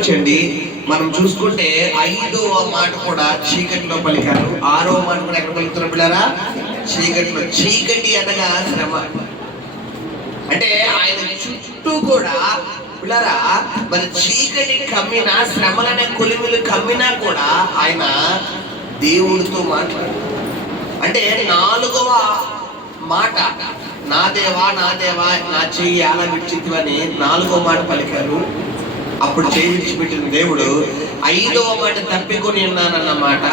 చూడండి మనం చూసుకుంటే ఐదవ మాట కూడా చీకటిలో పలికారు. ఆరో మాట కూడా ఎక్కడ పలుకుతున్నారు పిల్లరా? చీకటిలో. చీకటి అనగా శ్రమ. అంటే ఆయన చుట్టూ కూడా పిల్లరా మరి చీకటి కమ్మినా శ్రమలనే కొలిమిలు కమ్మినా కూడా ఆయన దేవుడితో మాట్లాడు అంటే నాలుగవ మాట నా దేవా నా దేవా నా చెయ్యి ఎలా అని నాలుగో మాట పలికారు. అప్పుడు చేయి విడిచిపెట్టిన దేవుడు ఐదవ మాట తప్పికొని ఉన్నానన్నమాట.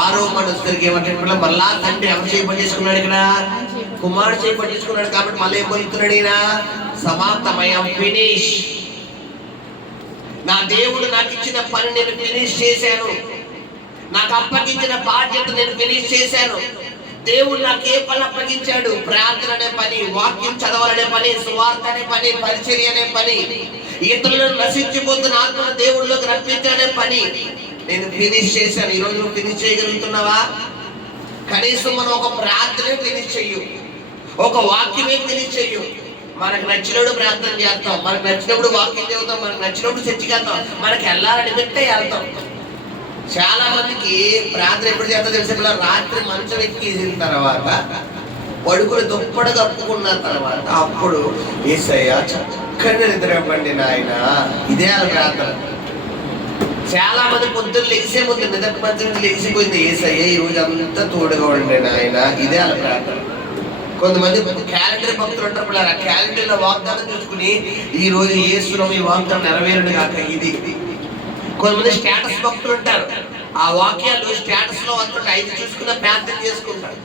ఆరో మాట తిరిగి ఏమంటే మళ్ళా తండ్రి ఎవరు చేయి పట్టేసుకున్నాడు ఇక్కడ? కుమారుడు చేయి పట్టేసుకున్నాడు కాబట్టి మళ్ళీ ఏం పలుకుతున్నాడు ఈయన? సమాప్తమయం ఫినిష్ నా దేవుడు నాకు ఇచ్చిన పని నేను ఫినిష్ చేశాను. నాకు అప్పగించిన బాధ్యత నేను ఫినిష్ చేశాను. దేవుడు నాకు ఏ పని అప్పగించాడు? ప్రార్థన అనే పని వాక్యం చదవాలనే పని సువార్త అనే పని పరిచర్య అనే పని. ఇతరులను నశించిపోతున్న ఆత్మ దేవుడిలోకి రప్పించాలనే పని. నేను ఫినిష్ చేశాను. ఈ రోజు ఫినిష్ చేయగలుగుతున్నావా? కనీసం మనం ఒక ప్రార్థనే ఫినిష్ చెయ్యు. ఒక వాక్యమే ఫినిష్ చెయ్యు. మనకు నచ్చినప్పుడు ప్రార్థన చేస్తాం. మనకు నచ్చినప్పుడు వాక్యం చదువుతాం. మనకు నచ్చినప్పుడు చర్చికి వెళ్తాం. మనకి వెళ్ళాలని పెట్టే వెళ్తాం. చాలా మందికి ప్రార్థన ఎప్పుడు చేస్తా తెలిసిన రాత్రి మంచం ఎక్కేసిన తర్వాత పడుకుని దుప్పడ కప్పుకున్న తర్వాత అప్పుడు ఏసయ్య చక్కని నిద్ర నాయన. ఇదే వాళ్ళ ప్రార్థన. చాలా మంది పొద్దున్న లెగిసే ముందు నిద్ర మంచం లెగిసిపోయింది ఏసయ్య ఈ రోజు అంతా తోడుగా ఉండండి నాయన. ఇదే వాళ్ళ ప్రార్థన. కొంతమంది క్యాలెండర్ భక్తులు ఉంటారు పిల్లలు. ఆ క్యాలెండర్లో వాగ్దానం చూసుకుని ఈ రోజు ఏసులో ఈ వాగ్దానం నెరవేరుడు కాక ఇది కొంతమంది స్టేటస్ భక్తులు ఉంటారు. ఆ వాక్యాలు స్టేటస్లో వస్తుంటే ఐదు చూసుకున్న ప్రార్థన చేసుకుంటాడు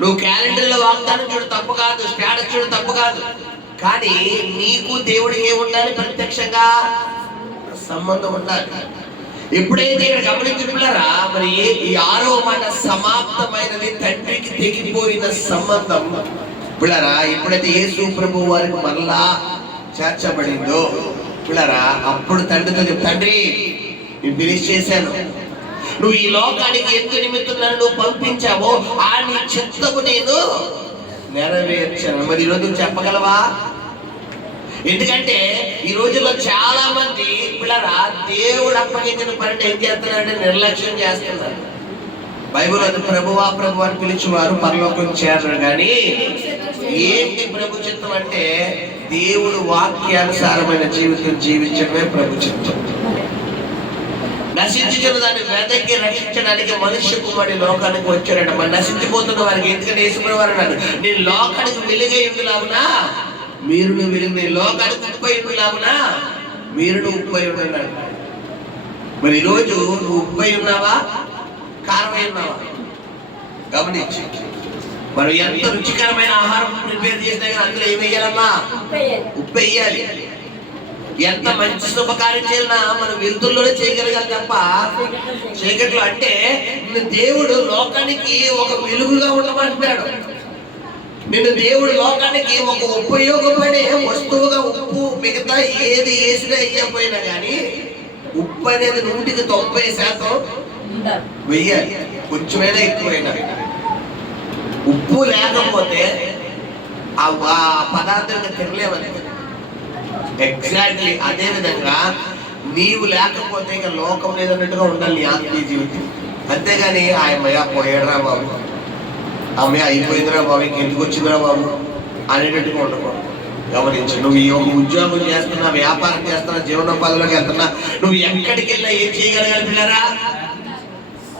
నువ్వు క్యాలెండర్లో వాగ్దానం చూడు తప్పు కాదు. స్టేటస్ చూడు తప్పు కాదు. కానీ నీకు దేవుడికి ఏముండాలి? ప్రత్యక్షంగా సంబంధం ఉండాలి. ఎప్పుడైతే ఇక్కడ గమనించుకున్నారా? మరి ఈ ఆరో మాట సమాప్తమైనది తండ్రికి తెగిపోయిన సంబంధం. పిల్లరా ఎప్పుడైతే యేసు ప్రభు వారికి మరలా చేర్చబడిందో పిల్లరా అప్పుడు తండ్రితో చెప్పు తండ్రి నేను ఫినిష్ చేశాను. నువ్వు ఈ లోకానికి ఎందు నిమిత్తం నన్ను పంపించావో ఆ నీ చెత్తకు నేను నెరవేర్చాను. మరి ఈరోజు చెప్పగలవా? ఎందుకంటే ఈ రోజుల్లో చాలా మంది పిల్లరా దేవుడు అప్పగించిన పనిని ఏం చేస్తున్నారంటే నిర్లక్ష్యం చేస్తున్నారు. బైబుల్ అది ప్రభువా ప్రభు అని పిలిచేవారు పరలోకం చేరరు. కానీ ఏంటి ప్రభు చిత్తం అంటే దేవుడు వాక్యానుసారమైన జీవితం జీవించడమే ప్రభు చెప్తుంది నశించుకున్న దాన్ని వెదకి రక్షించడానికి మనుష్య కుమారి లోకానికి వచ్చాడట. మరి నశించిపోతున్న వారికి ఎందుకంటే వేసుకునే వారు అన్నాడు? నేను లోకానికి వెలుగై ఉండులాగునా మీరు వెలుగు నేను లోకానికి ఉప్పై ఉండులాగునా మీరు ఉప్పై ఉన్నాడు మరి ఈరోజు నువ్వు ఉప్పై ఉన్నావా? కారమై ఉన్నావా? గమనించి. మరి ఎంత రుచికరమైన ఆహారం చేసినా కానీ అందులో ఏమి వేయాలమ్మా? ఉప్పు వేయాలి. ఎంత మంచి శుభకార్యం చేయాలన్నా మనం వెలుతుల్లోనే చేయగలగాలి తప్ప చీకట్లో అంటే దేవుడు లోకానికి ఒక వెలుగుగా ఉండమంటున్నాడు. నిన్ను దేవుడు లోకానికి ఒక ఉపయోగపడే వస్తువుగా ఉప్పు మిగతా ఏది వేసినా వేయకపోయినా కానీ ఉప్పు అనేది నూటికి తొంభై శాతం వెయ్యాలి కొంచెమైనా ఎక్కువైనా. ఉప్పు లేకపోతే ఆ పదార్థాన్ని తినలేవని. ఎగ్జాక్ట్లీ అదే విధంగా నీవు లేకపోతే ఇక లోకం లేదన్నట్టుగా ఉండాలి ఆత్మీయ జీవితం. అంతేగాని ఆయమ్మయ్య పోయాడురా బాబు? అమ్మాయి అయిపోయిందిరా బాబు ఇంక ఎందుకు వచ్చిందిరా బాబు? అనేటట్టుగా ఉండకూడదు. గమనించు నువ్వు ఈ ఒక ఉద్యోగం చేస్తున్నా వ్యాపారం చేస్తున్నా జీవనోపాధిలోకి వెళ్తున్నా నువ్వు ఎక్కడికి వెళ్ళినా ఏం చేయగలగాలి పిల్లరా?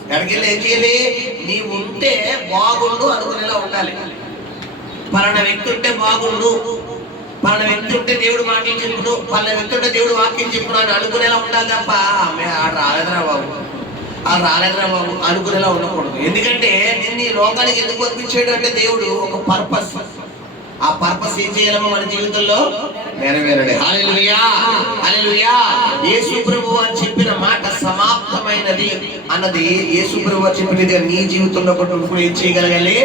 ఎక్కడికి వెళ్ళి ఏం చేయాలి? నీవు ఉంటే బాగుండు అనుకునేలా ఉండాలి. పలానా వ్యక్తి ఉంటే బాగుండు. పలానా వ్యక్తి ఉంటే దేవుడు మాటలు చెప్పును పలానా వ్యక్తి ఉంటే దేవుడు వాక్యం చెప్పును అని అనుకునేలా ఉండాలి తప్ప ఆడ రాలేదురా బాబు. ఆ రాలేదురా బాబు. అనుకునేలా ఉండకూడదు. ఎందుకంటే నిన్ను ఈ లోకానికి ఎందుకు పంపించాడు అంటే దేవుడు ఒక పర్పస్. ఆ పర్పస్ ఏం చేయాలమ్మా మన జీవితంలో? నెరవేరడే హాలెలుయా హాలెలుయా యేసు ప్రభు అని చెప్పిన మాట సమాప్తమైనది అన్నది యేసు ప్రభువు చెప్పినది నీ జీవితంలో కూడా నువ్వు ఏం చేయగలగాలి?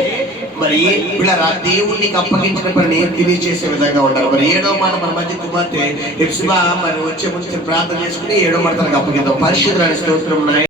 మరి పిల్లరా దేవుడికి అప్పగించిన పని ఫినిష్ చేసే విధంగా ఉండాలి. మరి ఏడో మాట మన మధ్య కుమార్తె హెప్సిబా మరి వచ్చే ముందు ప్రార్థన చేసుకుని ఏడో మాట తనకు అప్పగిద్దాం. పరిశుద్ధులని స్తోత్రం